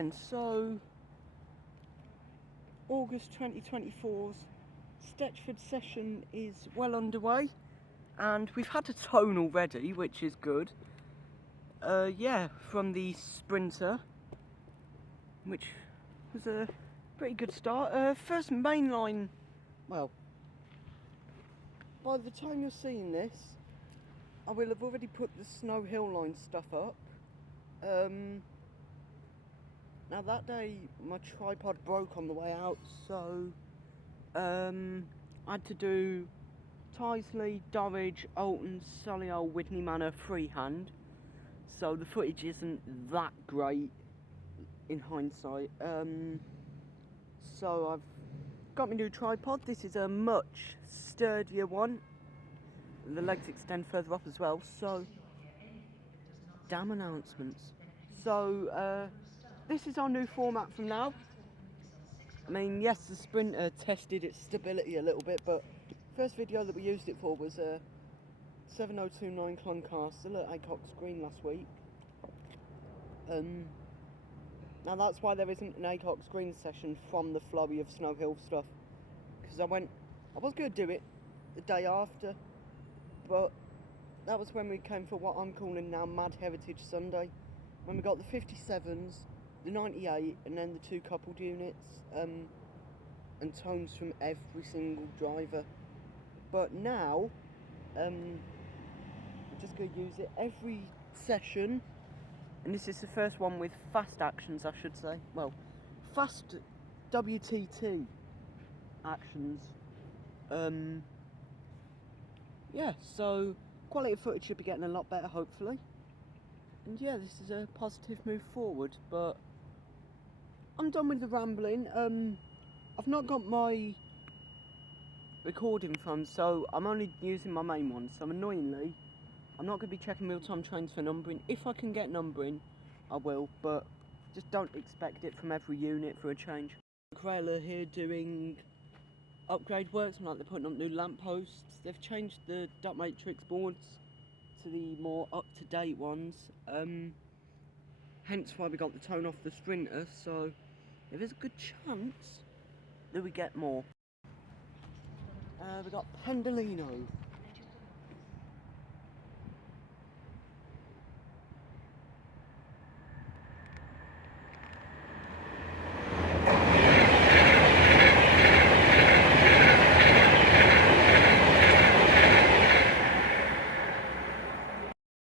then, so August 2024's Stechford session is well underway, and we've had a tone already, which is good. Yeah, from the Sprinter, which was a pretty good start. First mainline, well, by the time you're seeing this, I will have already put the Snow Hill Line stuff up. Now that day my tripod broke on the way out, so I had to do Tysley, Dorridge, Alton, Solihull, Witney Manor freehand, so the footage isn't that great in hindsight. So I've got my new tripod. This is a much sturdier one. The legs extend further up as well, so damn announcements. So this is our new format from now. I mean, yes, the Sprinter tested its stability a little bit, but first video that we used it for was a 7029 Cloncastle at Acock's Green last week. Now that's why there isn't an Acock's Green session from the flurry of Snow Hill stuff, because I was going to do it the day after, but that was when we came for what I'm calling now Mad Heritage Sunday, when we got the 57s, the 98, and then the two coupled units, and tones from every single driver. But now, we're just going to use it every session, and this is the first one with fast actions, I should say. Well, fast WTT actions. Yeah, so quality of footage should be getting a lot better, hopefully. And yeah, this is a positive move forward, but I'm done with the rambling. I've not got my recording phone, so I'm only using my main one, so annoyingly I'm not going to be checking real-time trains for numbering. If I can get numbering, I will, but just don't expect it from every unit for a change. Crayler here doing upgrade works, like they're putting up new lampposts. They've changed the dot matrix boards to the more up-to-date ones, hence why we got the tone off the Sprinter, so there is a good chance that we get more. We got Pendolino.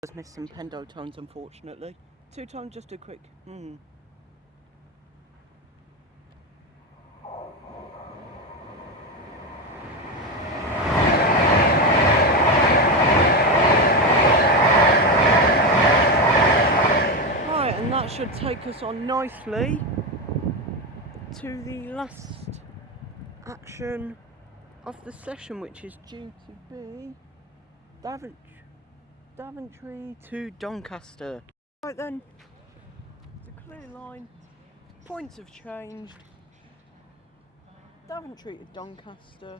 Just missed some Pendo tones, unfortunately. Two tones, just a quick. That should take us on nicely to the last action of the session, which is due to be Daventry to Doncaster. Right then, it's a clear line, points have changed, Daventry to Doncaster.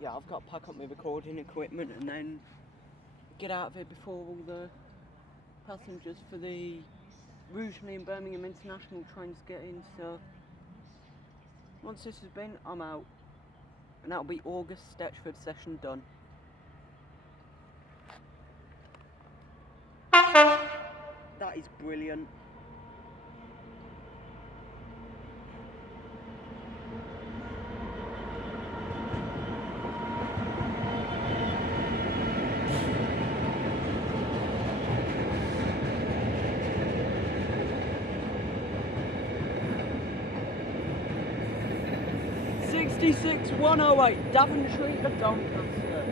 Yeah, I've got to pack up my recording equipment and then get out of here before all the passengers for the Rugeley and Birmingham International trains get in, so once this has been, I'm out, and that'll be August Stechford session done. That is brilliant. '66 108 Daventry to Doncaster.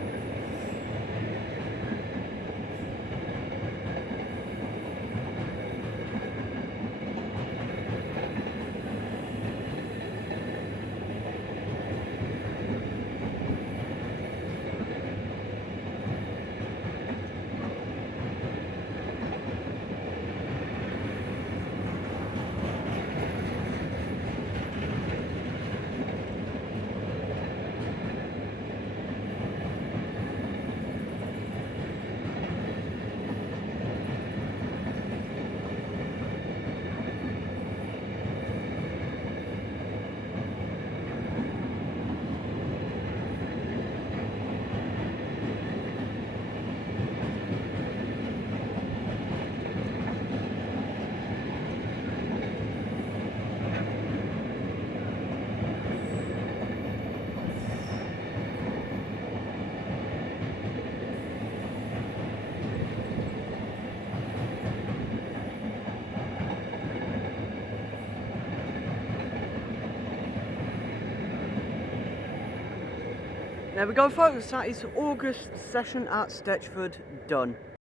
There we go, folks. That is August session at Stechford done.